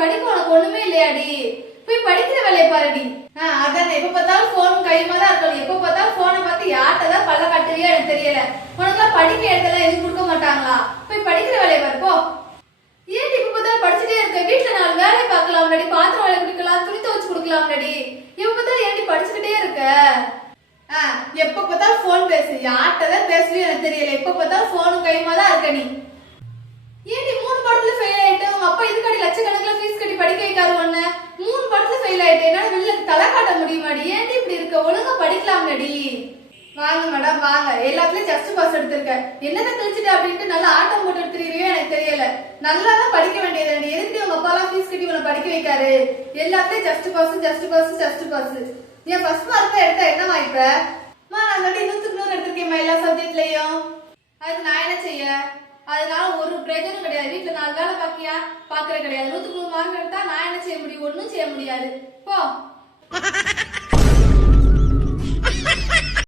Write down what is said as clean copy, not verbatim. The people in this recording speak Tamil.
படிக்க உனக்கு ஒண்ணுமே இல்லையாடி? போய் படிக்கிற வேலையை பாருடி. அதானே, எப்ப பார்த்தாலும் போன் கையுமா தான் இருக்கணும். எப்ப பார்த்தாலும் போனை பார்த்து யார்கிட்டதான் பல்ல கட்டுவியோ எனக்கு தெரியல. உனக்குலாம் படிக்க இடத்துல எதுவும் கொடுக்க மாட்டாங்களா? போய் படிக்கிற வேலையை பாரு போ. ஏன் இப்ப பார்த்தாலும் படிச்சுட்டே இருக்க? வீட்டுல 4 வேலையை பார்க்கலாம்லடி, பாத்திரம் வேலை குடிக்கலாம், துணி துவச்சு கொடுக்கலாம்லடி. எப்ப பார்த்தாலும் ஏன்டி படிச்சுக்கிட்டே இருக்க? எப்ப பார்த்தாலும் போன் பேசு, யார்கிட்டதான் பேசுவியோ எனக்கு தெரியல. எப்ப பார்த்தாலும் போனும் கையுமா தான் இருக்க நீ. ஏன் நீ 3 பாடத்துல ஃபெயில் ஆயிட்ட? உங்க அப்பா இதுக்காடி லட்சக்கணக்கில் ஃபீஸ் கட்டி படிக்க வைக்காரு ஒண்ணு. 3 பாடத்துல ஃபெயில் ஆயிட்டே, என்னால வெளில தலை காட்ட முடியுமாடி? ஏன்டி இப்படி இருக்க? ஒழுங்கா படிக்கலாம்லடி. வாங்க மேடம் வாங்க, எல்லாத்துலயும் ஜஸ்ட் பாஸ் எடுத்திருக்க. என்னதான் கழிச்சுட்டு அப்படின்ட்டு நல்லா ஆட்டம் போட்டு எடுத்துருக்கிறியோ எனக்கு தெரியல. நல்லா தான் படிக்க வேண்டியது. எதுக்கு உங்க அப்பா எல்லாம் ஃபீஸ் கட்டி உன்னை படிக்க வைக்காரு? எல்லாத்துலயும் just pass just pass just pass. என் ஃபர்ஸ்ட் மார்க் எடுத்தா என்னவா இப்ப? நான் 100க்கு 100 எடுத்திருக்கேன் எல்லா சப்ஜெக்ட்லயும். அதுக்கு நான் என்ன செய்ய? அதனால ஒரு பிரயோஜனம் கிடையாது. வீட்டுல 4 வேலை பாக்குறது கிடையாது. 100க்கு 100 மார்க் எடுத்தா நான் என்ன செய்ய முடியும்? ஒன்னும் செய்ய முடியாது. போ.